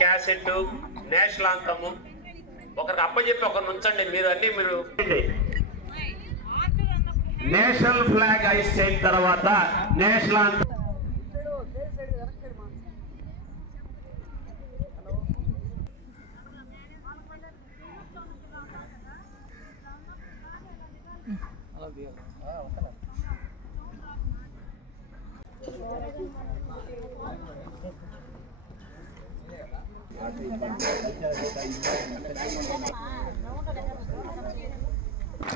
Cassette national అంతము ఒకరికి అప్పచెప్పి ఒకరిని ఉంచండి. మీరు అన్ని మీరు నేషనల్ ఫ్లాగ్ హైస్ట్ అయిన తర్వాత నేషనల్ అంతం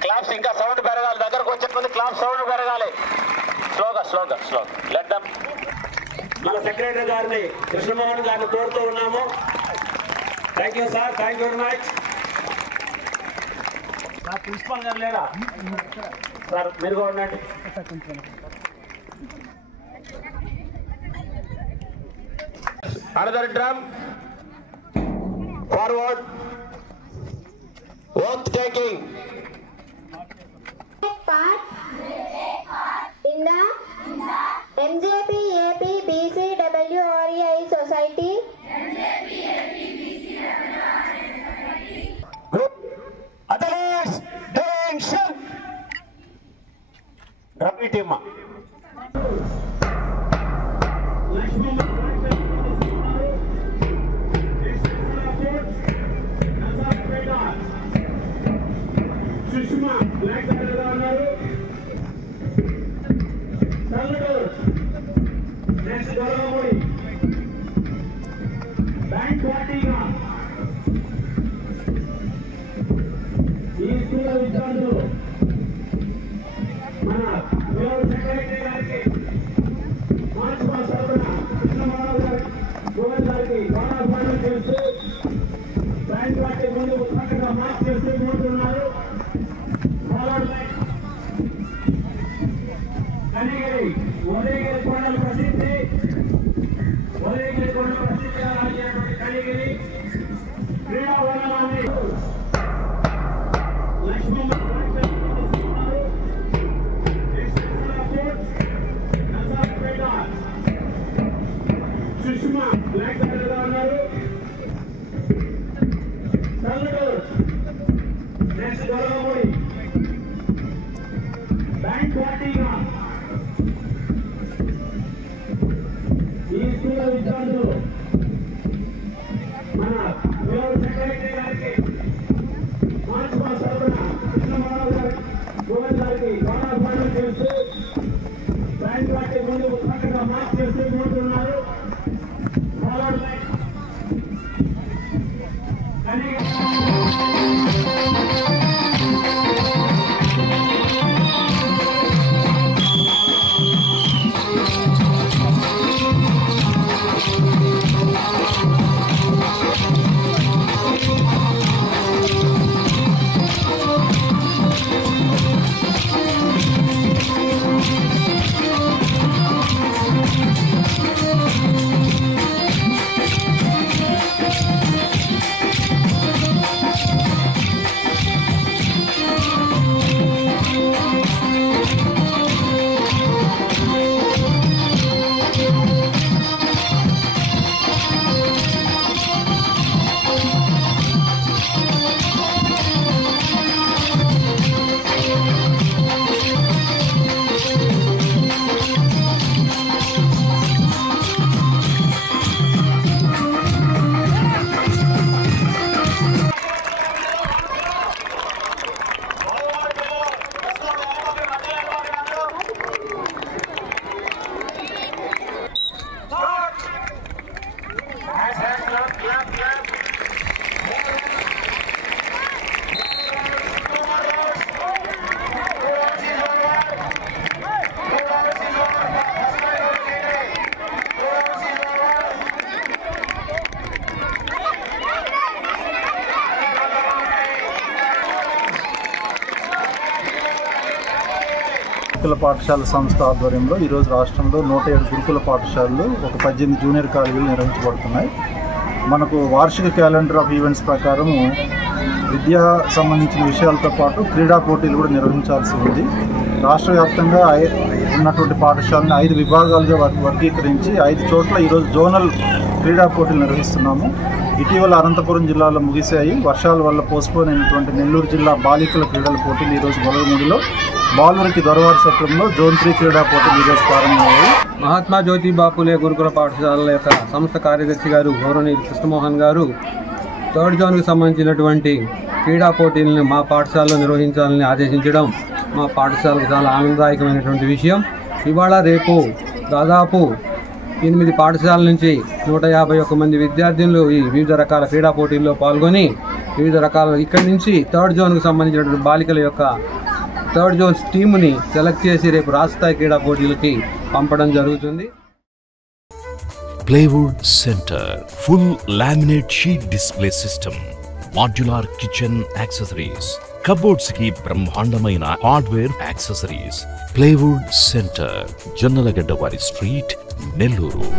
క్లాప్స్ ఇంకా సౌండ్ పెరగాలి. దగ్గరకు వచ్చే ముందు క్లాప్ సౌండ్ పెరగాలి. స్లోగా స్లోగా స్లోగా లెట్ దెమ్. మన సెక్రటరీ గారిని కృష్ణమోహన్ గారిని కోరుతూ ఉన్నాము. Thank you sir, thank you very much. నా ప్రిన్సిపల్ గారు లేరా సార్? మీరు కూడా ఉండండి. Another drum forward. oath taking part in the MJP AP BCWREI Society group athletics tension rugby team bank పార్టీగా ఈ స్కూల్ విద్యార్థులు మన సెక్రటరీ గారికి మార్చి గోవింద్ గారికి బాగా చేస్తూ బ్యాంక్ పార్టీ ముందు చక్కగా మార్చి చేస్తూ పోతున్నారు. కనిగిరి ఉదయగిరి కొండల ప్రసిద్ధి, ఉదయగిరి కొండల ప్రసిద్ధిగా రాజేటువంటి కనిగిరి క్రీడావరణాన్ని లక్ష్మణ్ సుష్మా బ్లాక్ గా ఉన్నారు. తల్లుడు నెక్స్ట్ గొడవమూడి బ్యాంక్ పార్టీగా ఈ స్కూల్ విద్యార్థులు మన సెక్రటరీ గారికి మార్చి గోవింద్ గారికి బాగా చేస్తూ బ్యాంక్ పార్టీ ముందు చక్కగా మార్చి చేస్తూ పోతున్నారు. గురుకుల పాఠశాల సంస్థ ఆధ్వర్యంలో ఈరోజు రాష్ట్రంలో 107 గురుకుల పాఠశాలలు, ఒక 18 జూనియర్ కాలేజీలు నిర్వహించబడుతున్నాయి. మనకు వార్షిక క్యాలెండర్ ఆఫ్ ఈవెంట్స్ ప్రకారము విద్యా సంబంధించిన విషయాలతో పాటు క్రీడా పోటీలు కూడా నిర్వహించాల్సి ఉంది. రాష్ట్ర వ్యాప్తంగా ఉన్నటువంటి పాఠశాలని 5 విభాగాలుగా వర్గీకరించి 5 చోట్ల ఈరోజు జోనల్ క్రీడా పోటీలు నిర్వహిస్తున్నాము. ఇటీవల అనంతపురం జిల్లాలో ముగిశాయి. వర్షాల వల్ల పోస్ట్పోన్ అయినటువంటి నెల్లూరు జిల్లా బాలికల క్రీడల పోటీలు ఈరోజు గొడవమూడిలో, బాలురికి దొరవారి సత్రంలో జోన్ 3 క్రీడా పోటీలు ఈరోజు ప్రారంభమయ్యాయి. మహాత్మా జ్యోతిబా ఫులే గురుకుల పాఠశాలల యొక్క సంస్థ కార్యదర్శి గారు గౌరవనీయులు కృష్ణమోహన్ గారు 3rd జోన్కి సంబంధించినటువంటి క్రీడా పోటీలను మా పాఠశాలలో నిర్వహించాలని ఆదేశించడం మా పాఠశాలకు చాలా ఆనందదాయకమైనటువంటి విషయం. ఇవాళ రేపు దాదాపు 8 పాఠశాలల నుంచి 151 మంది విద్యార్థులు ఈ వివిధ రకాల క్రీడా పోటీల్లో పాల్గొని వివిధ రకాల ఇక్కడి నుంచి 3rd జోన్కు సంబంధించినటువంటి బాలికల యొక్క 3rd జోన్ టీముని సెలెక్ట్ చేసి రేపు రాష్ట్ర స్థాయి క్రీడా పోటీలకి పంపడం జరుగుతుంది. Plywood Center, full laminate sheet display system, modular kitchen accessories, cupboards ki brahmandamaina hardware accessories. Plywood Center, Jannalagadda Vari Street, Nelluru.